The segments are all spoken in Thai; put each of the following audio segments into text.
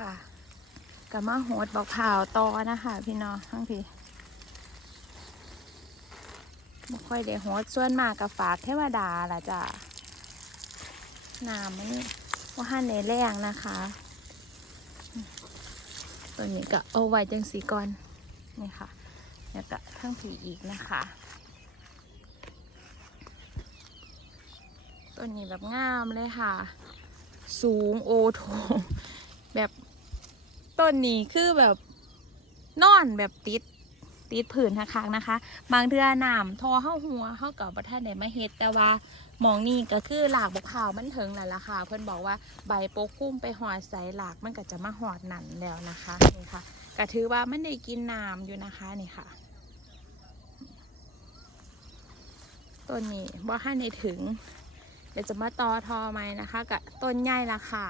ค่ะกับมาโหดบอกเผาวต่อนะคะ พี่น้องทั้งพี่บ่ค่อยได้โหดส่วนมากกับฝากเทวดาล่ะจ้ะน้ำมันว่าหันในแรงนะคะ ตัวนี้ก็เอาไว้จังสีก่อนนี่ค่ะแล้วก็ทั้งผีอีกนะคะต้นนี้แบบงามเลยค่ะ สูงโอโถงแบบ ต้นนี้คือแบบนอนแบบติดติดผืนทางๆนะคะ บางเทือน้ำทอเข้าหัวเข้ากับประท่านไหนมาเฮ็ดแต่ว่ามองนี่ก็คือหลากบกขาวมันถึงแล้วล่ะค่ะ เพื่อนบอกว่าใบโปกคุ้มไปหอดใส่หลากมันก็จะมาหอดหนันแล้วนะคะนี่ค่ะก็ถือว่ามันได้กินน้ำอยู่นะคะนี่ค่ะต้นนี้ว่ให้ในถึงเดี๋ยวจะมาตอทอไหมนะคะกับต้นใหญ่ละค่ะ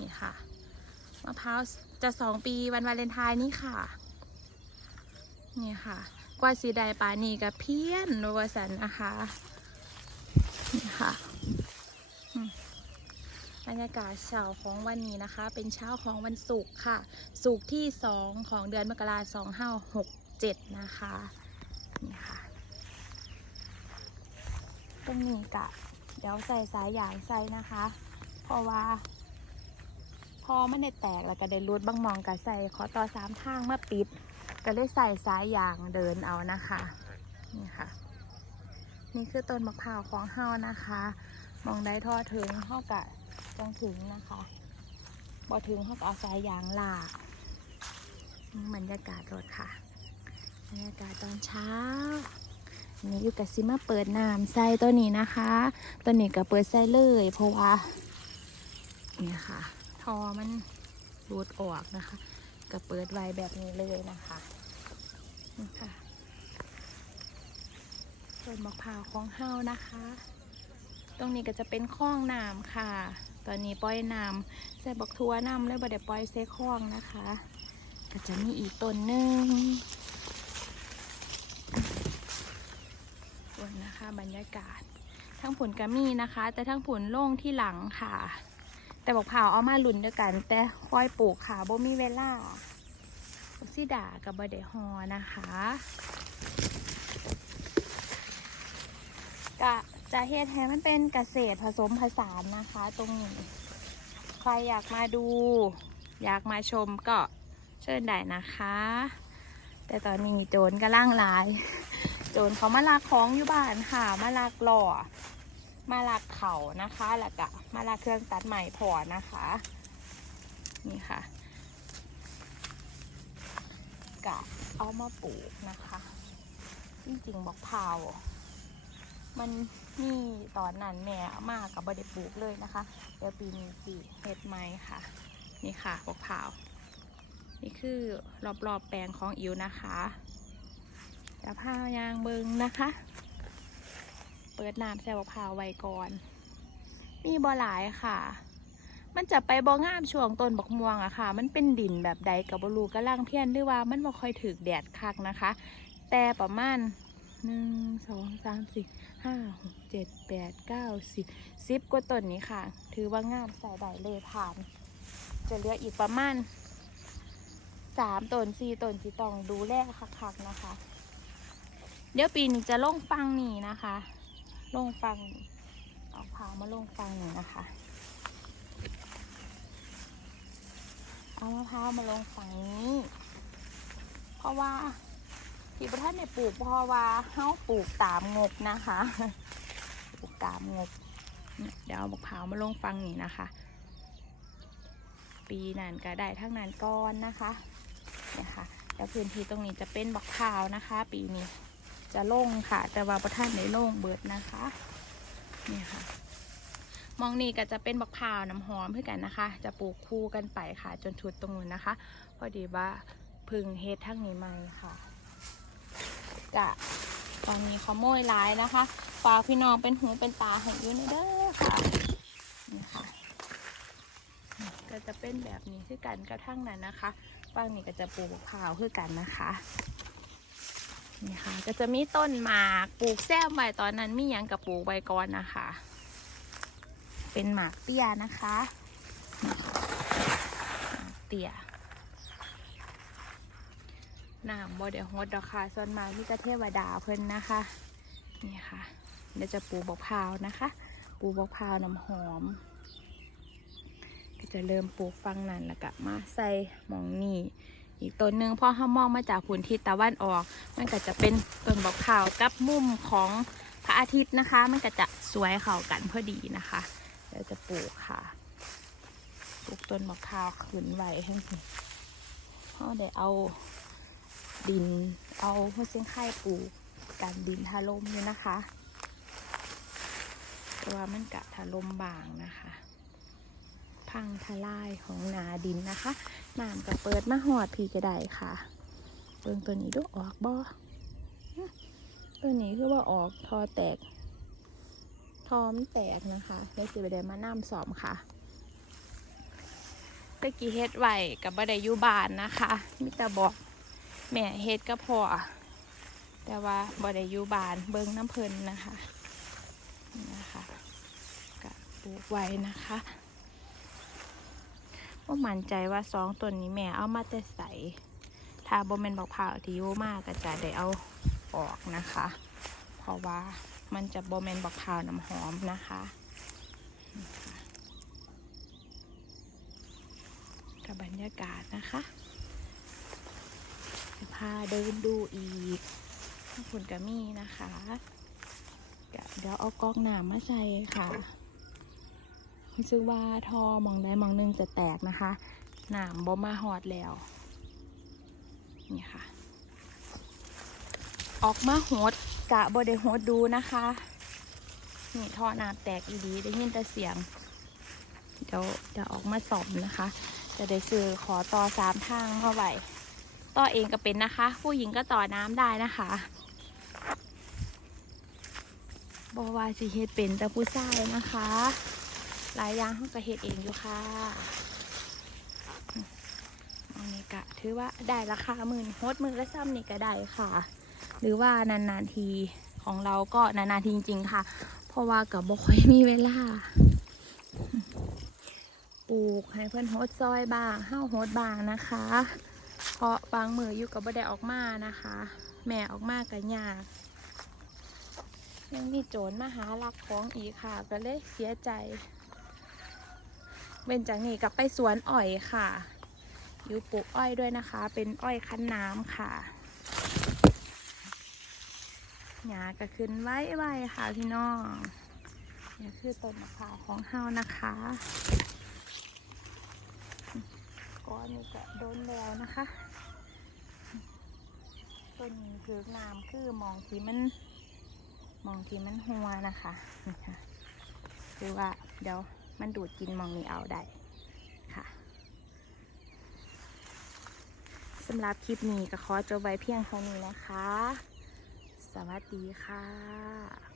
นี่ค่ะมะพร้าว จะสองปีวันวาเลนไทน์นี่ค่ะ นี่ค่ะ กว่าสีใดปานีกับเพี้ยนโนวสันนะคะ นี่ค่ะบรรยากาศเช้าของวันนี้นะคะ เป็นเช้าของวันศุกร์ค่ะศุกร์ที่สองของเดือนมกราสองห้าหกเจ็ดนะคะนี่ค่ะตรงนี้กะเดี๋ยวใส่สายยางใส่นะคะ เพราะว่า อมันได้แตกแล้วก็ได้รูดบางมองก็ใส่ขอต่อสามทางเมาปิด ก็เลยใส่สายยางเดินเอานะคะนี่ค่ะ นี่คือต้นมะพร้าวของเฮานะคะ มองได้ทอถึงเฮากะจังถึงนะคะบอถึงเฮาก็เอาสายยางลากบรรยากาศรถค่ะบรรยากาศตอนเช้านนี้อยู่กับซิมาเปิดน้ำใส่ตัวนี้นะคะ ตัวนี้ก็เปิดใส่เลยเพราะว่านี่ค่ะ อมันรูดออกนะคะก็เปิดไว้แบบนี้เลยนะคะนี่ค่ะต้นมะพร้าวของเฮานะคะ ตรงนี้ก็จะเป็นคลองน้ำค่ะ ตอนนี้ปล่อยน้ำใส่บักทัวน้ำเลยบ่ได้ปล่อยใส่คลองนะคะ ก็จะมีอีกต้นหนึ่งส่วนนะคะบรรยากาศทั้งผลกระมีนะคะ แต่ทั้งผลโล่งที่หลังค่ะ แต่บอกเผาเอามาหลุนด้วยกัน แต่ค่อยปลูกค่ะบ่มีเวลาซิดากับบเดฮอนะคะกะจะเฮ็ดให้มันเป็นเกษตรผสมผสานนะคะ ตรงนี้ใครอยากมาดู อยากมาชมก็เชิญได้นะคะ แต่ตอนนี้โจรกำลังลาย โจรเขามาลักของอยู่บ้านค่ะ มาลักหล่อ มาลักเขานะคะแล้วก็มาลักเครื่องตัดใหม่พอนะคะ นี่ค่ะกะเอามาปลูกนะคะจริงๆบอกเผามันนี่ตอนนั้นแม่มากับบไดปลูกเลยนะคะ เดี๋ยวปีนี้ปีเห็ดไม้ค่ะ นี่ค่ะบอกเผานี่คือรอบๆแปลงของอิวนะคะจะพายางเบิงนะคะ ปิดน้ำใส่บพาวไว้ก่อน มีบ่หลายค่ะ มันจะไปบ่งามช่วงต้นบักม่วงอะค่ะ มันเป็นดินแบบใดกับบรูกระล่างเพี้ยนหรือว่ามันบ่ค่อยถึกแดดคักนะคะ แต่ประมาณหนึ่งสองสามสี่ห้าหกเจ็ดแปดเก้าสิบสิบกว่าต้นนี้ค่ะ ถือว่างามใส่ได้เลยผ่าน จะเหลืออีกประมาณสามต้นสี่ต้นที่ต้องดูแลคักๆนะคะ เดี๋ยวปีนี้จะลงฟังนี่นะคะ ลงฟังเอาพามาลงฟังหนี่นะคะ เอามะพร้าวมาลงฝั่งนี้ เพราะว่าที่ประเทศเนี่ยปลูกเพราะว่าเฮาปลูกตามงบนะคะปลูกตามงบเนี่ยเดี๋ยวเอามะพร้าวมาลงฟังนี่นะคะ ปีนั้นก็ได้ทั้งนั้นก้อนนะคะเนี่ยค่ะแล้วพื้นที่ตรงนี้จะเป็นบักพร้าวนะคะ ปีนี้ จะโล่งค่ะ แต่ว่าประท่านในโล่งเบิดนะคะนี่ค่ะ มองนี่ก็จะเป็นบักพร้าวน้ำหอมเพื่อกันนะคะ จะปลูกคู่กันไปค่ะ จนชุดตรงนู้นนะคะ พอดีว่าพึ่งเฮ็ดทั้งนี้มาค่ะ จะตอนนี้ขโมยร้ายนะคะฝากพี่น้องเป็นหูเป็นตาให้อยูในเด้อค่ะนี่ค่ะก็จะเป็นแบบนี้คือกันกระทั่งนั้นนะคะฝั่งนี้ก็จะปลูกบักพร้าวคือกันนะคะ นี่ค่ะ ก็จะมีต้นหมากปลูกแซมไว้ตอนนั้นมียังกับปลูกไว้ก่อนนะคะ เป็นหมากเตี้ยนะคะคะเตี่ยน้ำบ่เดี๋ยวฮดดอกค่ะส่วนมากนี่ก็เทวดาเพิ่นนะคะ นี่ค่ะเดี๋ยวจะปลูกบอกพาวนะคะ ปลูกบอกพาวน้ำหอม ก็จะเริ่มปลูกฟังนั้นแล้วก็มาใส่หมองนี่ อีกต้นหนึ่งพ่อห้ามองมาจากพื้นที่ตะวันออก มันก็จะเป็นต้นบอกพร้าวกับมุมของพระอาทิตย์นะคะ มันก็จะสวยเข้ากันพอดีนะคะเดี๋ยวจะปลูกค่ะปลูกต้นบอกพร้าวขึ้นไว้ให้สิเขาได้เอาดินเอาหัวเส้นไข่ปลูกกันดินทาลมอยู่นะคะแต่ว่ามันกะทาลมบางนะคะ พังทลายของนาดินนะคะ น้ำก็เปิดมาหอดพี่จะได้ค่ะเบิ่งตัวนี้ดูออกบ่อตัวนี้คือว่าออกทอแตกทอมแตกนะคะได้สิไปได้มาน้ำสอมค่ะตะกี้เฮ็ดไว้กับบ่ได้อยู่บ้านนะคะมิต่บอกแม่เฮ็ดก็พอแต่ว่าบ่ได้อยู่บ้านเบิ่งน้ำเพลินนะคะนี่นะคะก็ปลูกไว้นะคะ่ามั่นใจว่าสองตัวนี้แม่เอามาแต่ใส่ถ้าบ่แม่นบอกผ่าที่โยมากก็จะได้เอาออกนะคะ เพราะว่ามันจะบ่แม่นบอกผ่าน้ำหอมนะคะกับบรรยากาศนะคะพาเดินดูอีกคุณกามี่นะคะ เดี๋ยวเอาก๊อกน้ำมาใส่ค่ะ รู้สึกว่าทอมองได้มองหนึงจะแตกนะคะหนามบ่มาหอดแล้ว นี่ค่ะ ออกมาหดกะบ่ได้หดดูนะคะ นี่ท่อน้ำแตกอีดีได้ยินแต่เสียง เดี๋ยวจะออกมาสอบนะคะ จะได้ซื้อขอต่อสามทางมาไว้ต่อเองก็เป็นนะคะ ผู้หญิงก็ต่อน้ำได้นะคะบอว่าสิเฮ็ดเป็นแต่ผู้ชายนะคะ หลายอย่างเขาก็เฮ็ดเองอยู่ค่ะอันนี้ก็ถือว่าได้ราคาหมื่นโฮดมือละซ้ำนี่ก็ได้ค่ะ หรือว่านานๆทีของเราก็นานๆทีจริง ๆ ค่ะ เพราะว่ากับบ่ค่อยมีเวลาปลูกให้เพื่อนโฮดซอยบ้างห้าโฮดบ้างนะคะ เพราะบางมืออยู่กับบ่ได้ออกมานะคะ แม่ออกมาก็ยากยังมีโจรมาหาลักของอีกค่ะ ก็เลยเสียใจ เป็นจากนี้กลับไปสวนอ้อยค่ะ อยู่ปลูกอ้อยด้วยนะคะ เป็นอ้อยคั้นน้ำค่ะหญ้าก็ขึ้นไว้ไว้ค่ะพี่น้องนี่คือต้นมะพร้าวของเฮานะคะก้อนนี้ก็โดนแล้วนะคะต้นนี้คือน้ำคือมองทีมันมองทีมันหัวนะคะนี่ค่ะคือว่าเดี๋ยว มันดูดกินมองนี้เอาได้ค่ะสำหรับคลิปนี้ก็ขอจบไว้เพียงเท่านี้นะคะ สวัสดีค่ะ